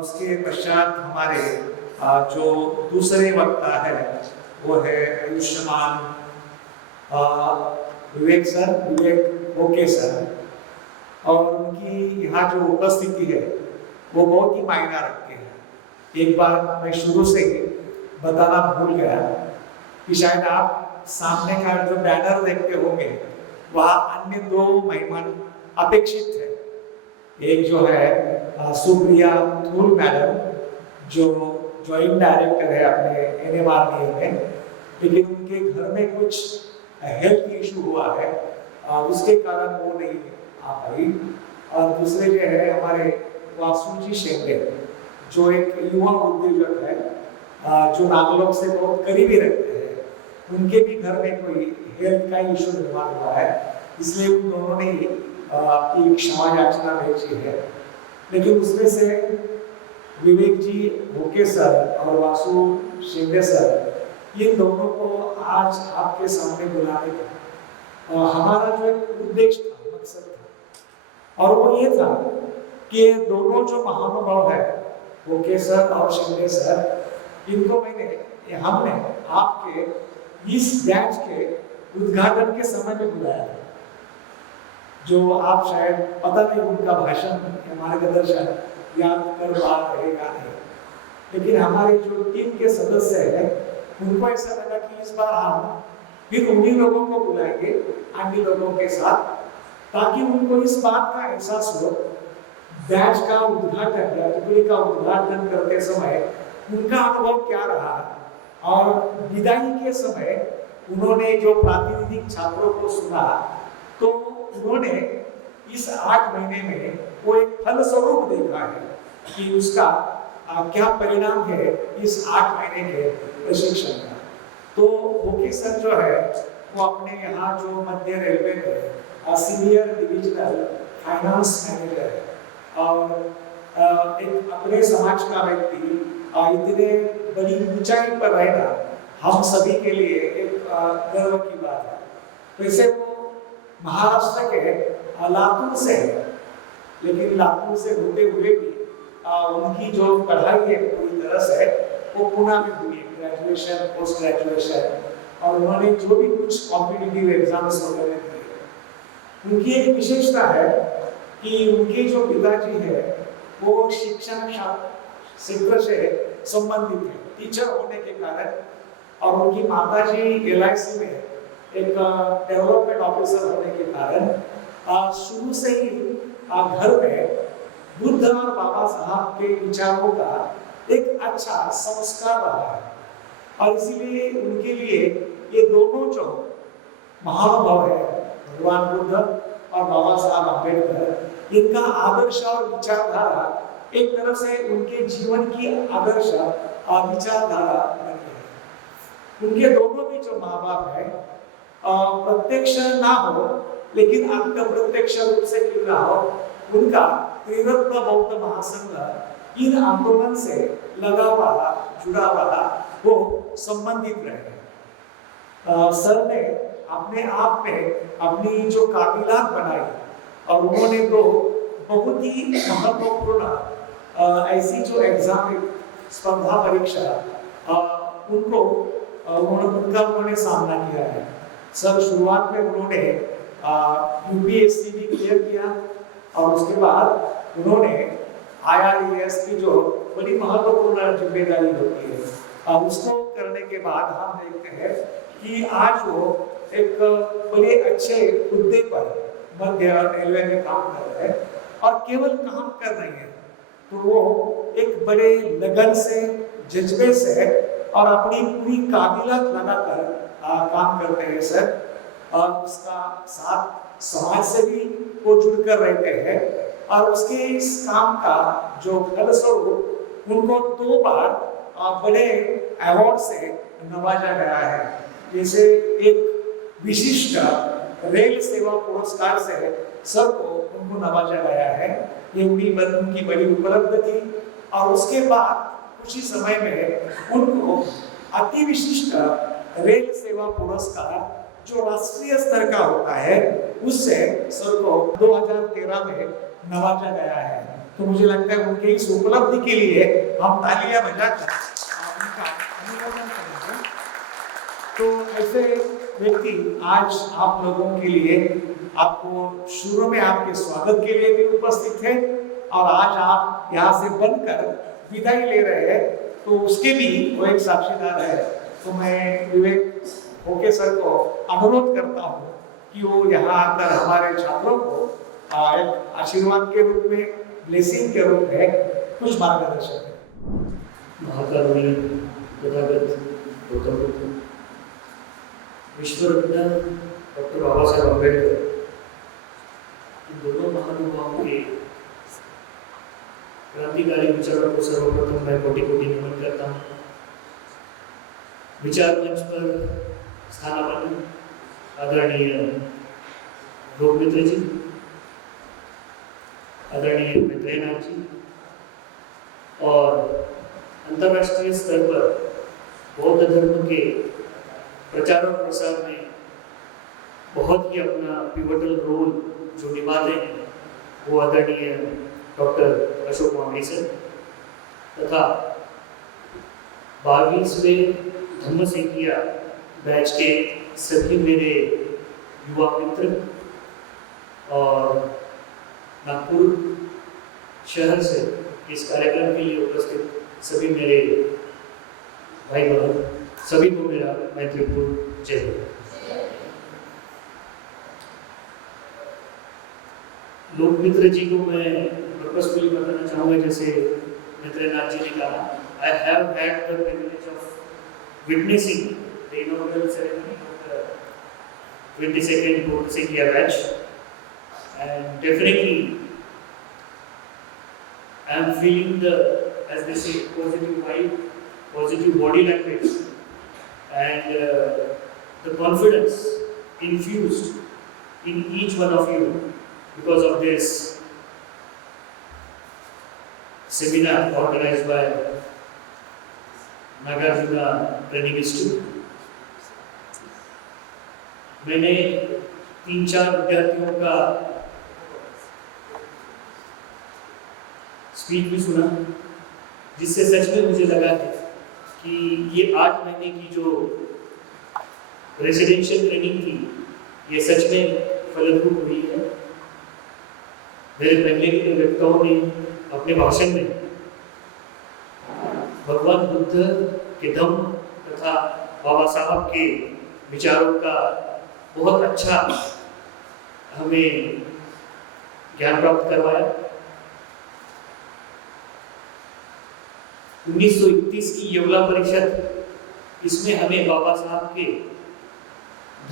उसके पश्चात हमारे जो दूसरे वक्ता है वो है आयुष्मान विवेक सर, विवेक ओके सर। और उनकी यहाँ जो उपस्थिति है वो बहुत ही मायना रखती है। एक बार मैं शुरू से ही बताना भूल गया कि शायद आप सामने का जो बैनर देखते होंगे वहाँ अन्य दो मेहमान अपेक्षित है। एक जो है सुप्रिया थूल मैडम जो जॉइंट डायरेक्टर है अपने NMRDA में, लेकिन उनके घर में कुछ हेल्थ इशू हुआ है, उसके कारण वो नहीं आ पाई। और दूसरे जो है हमारे वासुजी शेंडे जो एक युवा उद्योजक है, जो नागलोक से बहुत करीबी रहते हैं, उनके भी घर में कोई हेल्थ का इशू निर्माण हुआ है, इसलिए उन दोनों ने आपकी क्षमा याचना भेजी है। लेकिन उसमें से विवेक जी ओके सर और वासु शिंदे सर, ये दोनों को आज आपके सामने बुलाने का हमारा जो एक उद्देश्य था, मकसद था, और वो ये था कि ये दोनों जो महानुभाव है ओके सर और शिंदे सर, इनको हमने आपके इस बैच के उद्घाटन के समय में बुलाया था। जो आप शायद पता नहीं उनका भाषण मार्गदर्शन याद कर पा रहेगा नहीं, लेकिन हमारे जो टीम के सदस्य हैं उनको ऐसा लगा कि इस बार हम फिर उन्हीं लोगों को बुलाएंगे अन्य लोगों के साथ, ताकि उनको इस बात का एहसास हो बैच का उद्घाटन या टुकड़ी का उद्घाटन करते समय उनका अनुभव क्या रहा, और विदाई के समय उन्होंने जो प्रातिनिधिक छात्रों को सुना तो उन्होंने इस 8 महीने में वो एक फलस्वरूप देखा है कि उसका क्या परिणाम है इस 8 महीने के प्रशिक्षण का। तो ओके सर जो है वो अपने यहाँ जो मध्य रेलवे में सीनियर डिविजनल फाइनेंस मैनेजर है, और एक अपने समाज का व्यक्ति इतने बड़ी ऊंचाई पर रहना हम सभी के लिए एक गर्व की बात है। वैसे वो महाराष्ट्र के लातूर से है, लेकिन लातूर से होते हुए भी उनकी जो पढ़ाई है पूरी तरह से वो पुणे में हुई, ग्रेजुएशन पोस्ट ग्रेजुएशन, और उन्होंने जो भी कुछ कॉम्पिटिटिव एग्जाम्स वगैरह दिए। उनकी एक विशेषता है कि उनके जो पिताजी है वो शिक्षण क्षेत्र से संबंधित है, टीचर होने के कारण, और उनकी माताजी LIC में एक डेवलपमेंट ऑफिसर होने के कारण शुरू से ही घर में बुद्ध और बाबा साहब के विचारों का एक अच्छा संस्कार रहा है। और इसीलिए उनके लिए ये दोनों जो महानुभाव है भगवान बुद्ध और बाबा साहब अम्बेडकर, इनका आदर्श और विचारधारा एक तरफ से उनके जीवन की आदर्श और विचारधारा बनी है। उनके दोनों भी जो माँ बाप है प्रत्यक्ष ना हो लेकिन अप्रत्यक्ष रूप से क्यों ना हो, उनका त्रिरत्न बौद्ध महासंघ इन आंदोलन से लगा हुआ जुड़ा हुआ वो संबंधित रहे। सर ने अपने आप में अपनी जो काबिलियत बनाई, और उन्होंने तो बहुत ही महत्वपूर्ण ऐसी जो एग्जाम स्पर्धा परीक्षा उन्होंने सामना किया है। सर शुरुआत में उन्होंने UPSC भी क्लियर किया, और उसके बाद उन्होंने IRAS की जो बड़ी महत्वपूर्ण जिम्मेदारी होती है उसको करने के बाद हम देखते हैं कि आज वो एक बड़े अच्छे हुद्दे पर मध्य रेलवे में काम कर रहे हैं, और केवल काम कर रहे हैं तो वो एक बड़े लगन से, जज्बे से और अपनी पूरी काबिलियत लगाकर काम करते हैं सर। और उसका साथ समाज से भी वो जुड़कर रहते हैं, और उसके इस काम का जो फलस्वरूप उनको 2 बार बड़े अवार्ड से नवाजा गया है। जैसे एक विशिष्ट रेल सेवा पुरस्कार से सर को उनको नवाजा गया है, ये उनकी बड़ी उपलब्धि थी। और उसके बाद कुछ ही समय में उनको अति विशिष्ट रेल सेवा पुरस्कार जो राष्ट्रीय स्तर का होता है उससे सर को 2013 में नवाजा गया है। तो मुझे लगता है उनके इस उपलब्धि के लिए हम तालियां बजाकर उनका अभिनंदन करेंगे। तो ऐसे व्यक्ति आज आप लोगों के लिए, आपको शुरू में आपके स्वागत के लिए भी उपस्थित है, और आज आप यहाँ से बनकर विदाई ले रहे हैं, तो उसके भी वो एक साक्षीदार है। तो मैं विवेक ओके सर को अनुरोध करता हूँ कि वो यहाँ आकर हमारे छात्रों को एक आशीर्वाद के रूप में, ब्लेसिंग के रूप में कुछ मार्गदर्शन करें। महाकारुण्य तथागत गौतम बुद्ध, विश्वरत्न डॉक्टर बाबा साहेब अम्बेडकर, इन दोनों महानुभावों के क्रांतिकारी विचारों को सर्वप्रथम मैं कोटि कोटि नमन करता हूँ। विचार मंच पर स्थानापन्न आदरणीय लोकमित्र जी, आदरणीय मैत्रेयनाथ जी, और अंतर्राष्ट्रीय स्तर पर बौद्ध धर्म के प्रचार और प्रसार में बहुत ही अपना पिवटल रोल जो निभाते हैं वो आदरणीय डॉक्टर अशोक वामड़ी सर, तथा 22वें धम्म सेकिया बैच के सभी मेरे युवा मित्र और नागपुर शहर से इस कार्यक्रम के लिए उपस्थित सभी मेरे भाई बहन, सभी को मेरा मैत्रीपूर्ण जय हो। लोकमित्र जी को मैं पर्पसफुली बताना चाहूँगा, जैसे मैत्रेयनाथ जी ने कहा, I have had the privilege of witnessing the inaugural ceremony of the 22nd Dhම්ම Sekhiya batch, and definitely I am feeling the, as they say, positive vibe, positive body language, and the confidence infused in each one of you because of this seminar organized by Nagarjuna training institute. मैंने 3-4 विद्यार्थियों का speech भी सुना, जिससे सच में मुझे लगा कि ये 8 महीने की जो रेसिडेंशियल ट्रेनिंग थी, ये सच में फलद्रूप हुई है। मेरे पहले के वक्ताओं ने अपने भाषण में भगवान बुद्ध के धम्म तथा बाबा साहब के विचारों का बहुत अच्छा हमें ज्ञान प्राप्त करवाया। 1931 की येवला परिषद, इसमें हमें बाबा साहब के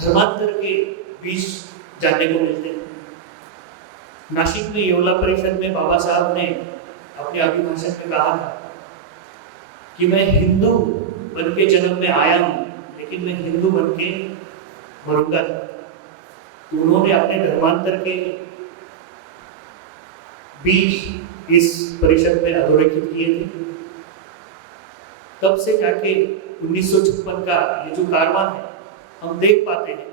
धर्मांतर के बीज जानने को मिलते हैं। नासिक में येवला परिषद में बाबा साहब ने अपने अभिभाषण में कहा था कि मैं हिंदू बन के जन्म में आया हूँ, लेकिन मैं हिंदू बन के मरूंगा। तो उन्होंने अपने धर्मांतर के बीज इस परिषद में अधोरेखित किए थे। तब से जाके 1956 का ये जो कारवां है, हम देख पाते हैं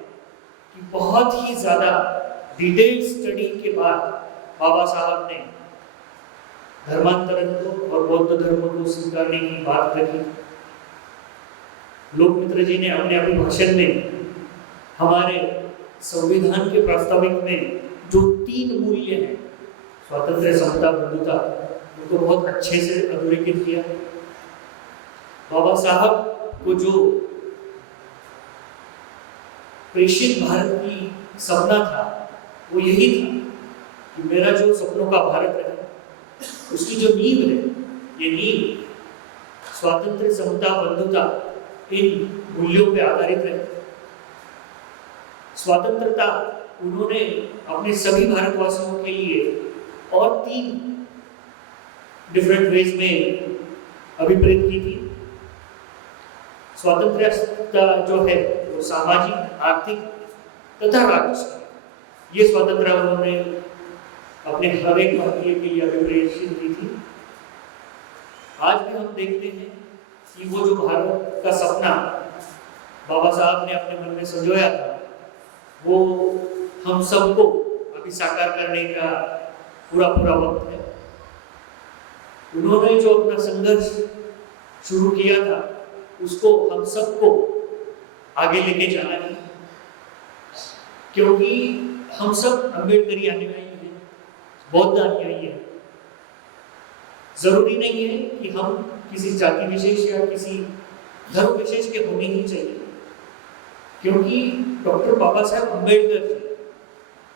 कि बहुत ही ज्यादा डिटेल स्टडी के बाद बाबा साहब ने धर्मांतरण को और बौद्ध धर्म को स्वीकारने की बात रखी। लोकमित्र जी ने अपने अभिभाषण में हमारे संविधान के प्रस्तावित में जो 3 मूल्य हैं, स्वातंत्र्य, समता, बंधुता, उनको बहुत अच्छे से अधोरेखित किया। बाबा साहब को जो प्रेषित भारत की सपना था, वो यही था कि मेरा जो सपनों का भारत है, उसकी जो नींव है, ये नींव स्वातंत्र्य, समता, बंधुता, इन मूल्यों पे आधारित रहे। स्वतंत्रता उन्होंने अपने सभी भारतवासियों के लिए और 3 डिफरेंट वेज में अभिप्रेत की थी। स्वतंत्रता जो है वो सामाजिक, आर्थिक तथा राजनीतिक, ये स्वतंत्रता उन्होंने अपने हर एक भारतीय के लिए अभिप्रेत की थी। आज भी हम देखते हैं कि वो जो भारत का सपना बाबा साहब ने अपने मन में संजोया था, वो हम सबको अभी साकार करने का पूरा वक्त है। उन्होंने जो अपना संघर्ष शुरू किया था उसको हम सबको आगे लेके जाना है, क्योंकि हम सब अम्बेडकरी अनुयायी हैं, बौद्ध अनुयायी हैं। जरूरी नहीं है कि हम किसी जाति विशेष या किसी धर्म विशेष के होने ही चाहिए, क्योंकि डॉक्टर बाबा साहब अम्बेडकर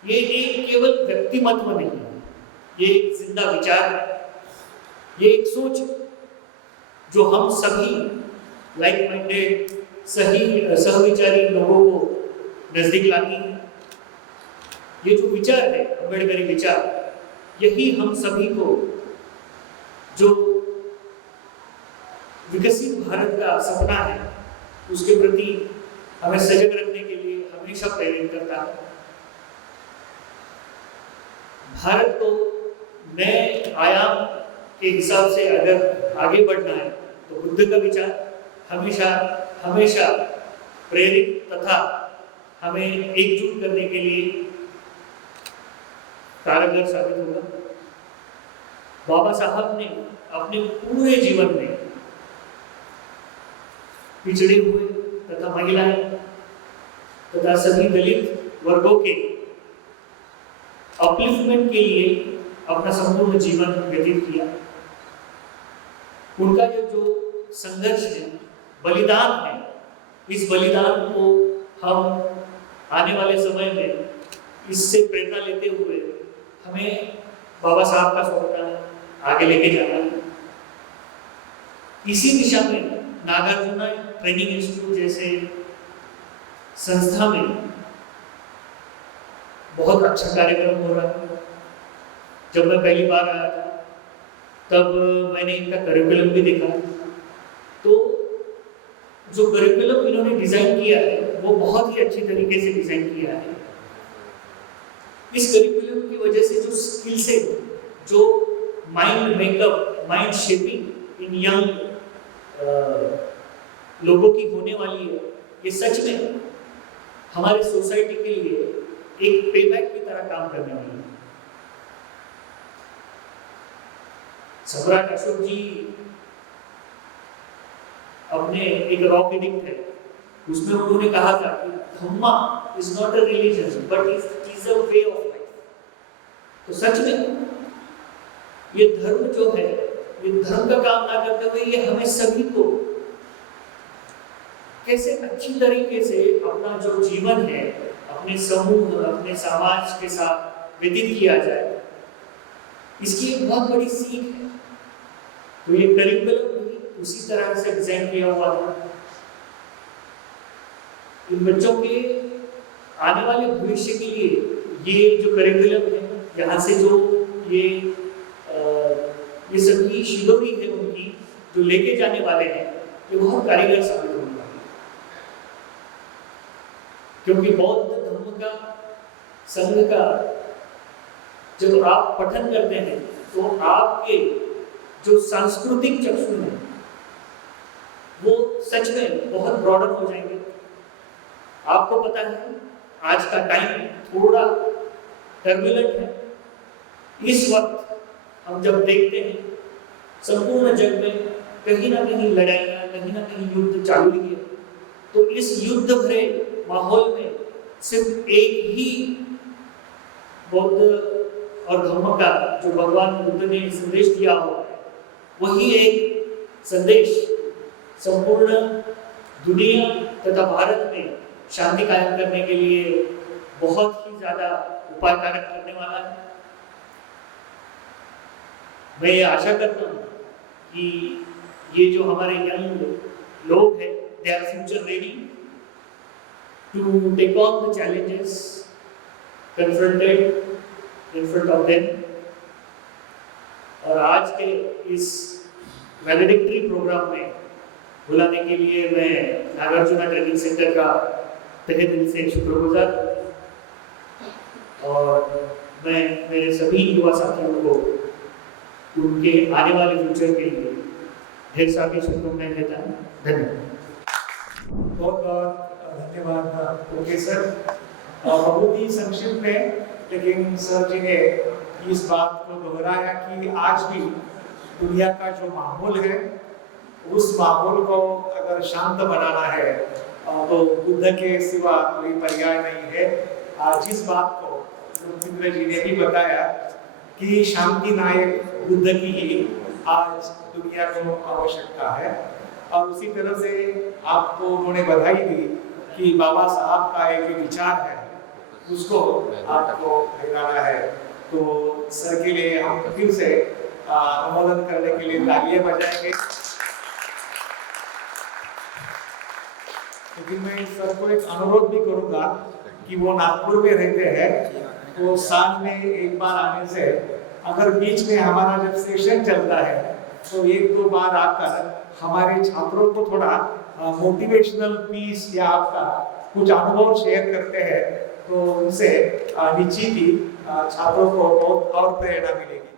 जी ये एक केवल व्यक्तिमत्व नहीं है, ये एक जिंदा विचार है, ये एक सोच जो हम सभी लाइक माइंडेड सहविचारी लोगों को नजदीक लाती है। ये जो विचार है अम्बेडकरी विचार, यही हम सभी को जो विकसित भारत का सपना है उसके प्रति हमें सजग रखने के लिए हमेशा प्रेरित करता है। भारत को नए आयाम के हिसाब से अगर आगे बढ़ना है तो बुद्ध का विचार हमेशा हमेशा प्रेरित तथा हमें एकजुट करने के लिए कारगर साबित होगा। बाबा साहब ने अपने पूरे जीवन में पिछड़े हुए तथा महिलाएं तथा सभी दलित वर्गों के अपलिफ्टमेंट के लिए अपना संपूर्ण जीवन व्यतीत किया। उनका ये जो संघर्ष है, बलिदान है, इस बलिदान को हम आने वाले समय में इससे प्रेरणा लेते हुए हमें बाबा साहब का सपना आगे लेके जाना है। इसी दिशा में नागार्जुन ट्रेनिंग इंस्टीट्यूट जैसे संस्था में बहुत अच्छा कार्यक्रम हो रहा है। जब मैं पहली बार आया था तब मैंने इनका करिकुलम भी देखा, तो जो करिकुलम इन्होंने डिजाइन किया है वो बहुत ही अच्छी तरीके से डिजाइन किया है। इस करिकुलम की वजह से जो स्किल्स है, जो माइंड मेकअप, माइंड शेपिंग इन यंग लोगों की होने वाली है, ये सच में हमारे सोसाइटी के लिए एक पेबैक की तरह काम करने वाली है। सम्राट अशोक जी अपने एक रॉक एडिक्ट है, उसमें उन्होंने कहा था कि Dhamma is not a religion but it is a way of life. तो सच में ये धर्म जो है, ये धर्म का काम ना करते हुए ये हमें सभी को कैसे अच्छी तरीके से अपना जो जीवन है अपने समूह, अपने समाज के साथ व्यतीत किया जाए, इसकी एक बहुत बड़ी सीख है। तो ये करिकुलम भी उसी तरह से डिजाइन किया हुआ था। इन बच्चों के आने वाले भविष्य के लिए ये जो करिकुलम है, यहाँ से जो ये सभी शिदोरी है उनकी जो लेके जाने वाले हैं, ये बहुत कारीगर साबित होने वाले हैं। क्योंकि बौद्ध धर्म का, संघ का जब आप पठन करते हैं तो आपके जो सांस्कृतिक चक्षु है वो सच में बहुत ब्रॉडन हो जाएंगे। आपको पता है आज का टाइम थोड़ा टर्बुलेंट है। इस वक्त हम जब देखते हैं संपूर्ण जग में कहीं ना कहीं लड़ाइयाँ, कहीं ना कहीं युद्ध चालू ही है, तो इस युद्ध भरे माहौल में सिर्फ एक ही बौद्ध और धर्म का जो भगवान बुद्ध ने संदेश दिया हो, वही एक संदेश संपूर्ण दुनिया तथा भारत में शांति कायम करने के लिए बहुत ही ज्यादा उपायकारक करने वाला है। मैं ये आशा करता हूँ कि ये जो हमारे यंग लोग हैं, they are future ready to take on the challenges confronted in front of them. और आज के इस वैलेडिक्टरी प्रोग्राम में बुलाने के लिए मैं नागार्जुन ट्रेनिंग सेंटर का तहे दिल से शुक्रगुजार, और मैं मेरे सभी युवा साथियों को उनके आने वाले फ्यूचर के लिए ढेर सारी शुभकामनाएं देता हूँ। धन्यवाद। बहुत बहुत धन्यवाद। ओके सर, बहुत ही संक्षिप्त में, लेकिन सर जी ने इस बात को दोहराया कि आज भी दुनिया का जो माहौल है उस माहौल को अगर शांत बनाना है तो बुद्ध के सिवा कोई पर्याय नहीं है। जिस बात को रविंद्र जी ने भी बताया कि शांति नायक बुद्ध की ही आज दुनिया को आवश्यकता है, और उसी तरह से आपको उन्होंने बधाई दी कि बाबा साहब का एक विचार है उसको आपको फैलाना है। तो सर के लिए हम फिर से अनुमोदन करने के लिए तालियां बजाएंगे। लेकिन मैं सर को एक अनुरोध भी करूंगा कि वो नागपुर में रहते हैं, तो साल में एक बार आने से अगर बीच में हमारा जब सेशन चलता है तो एक दो बार आकर हमारे छात्रों को थोड़ा मोटिवेशनल पीस या आपका कुछ अनुभव शेयर करते हैं तो उनसे निश्चित ही छात्रों को बहुत और प्रेरणा मिलेगी।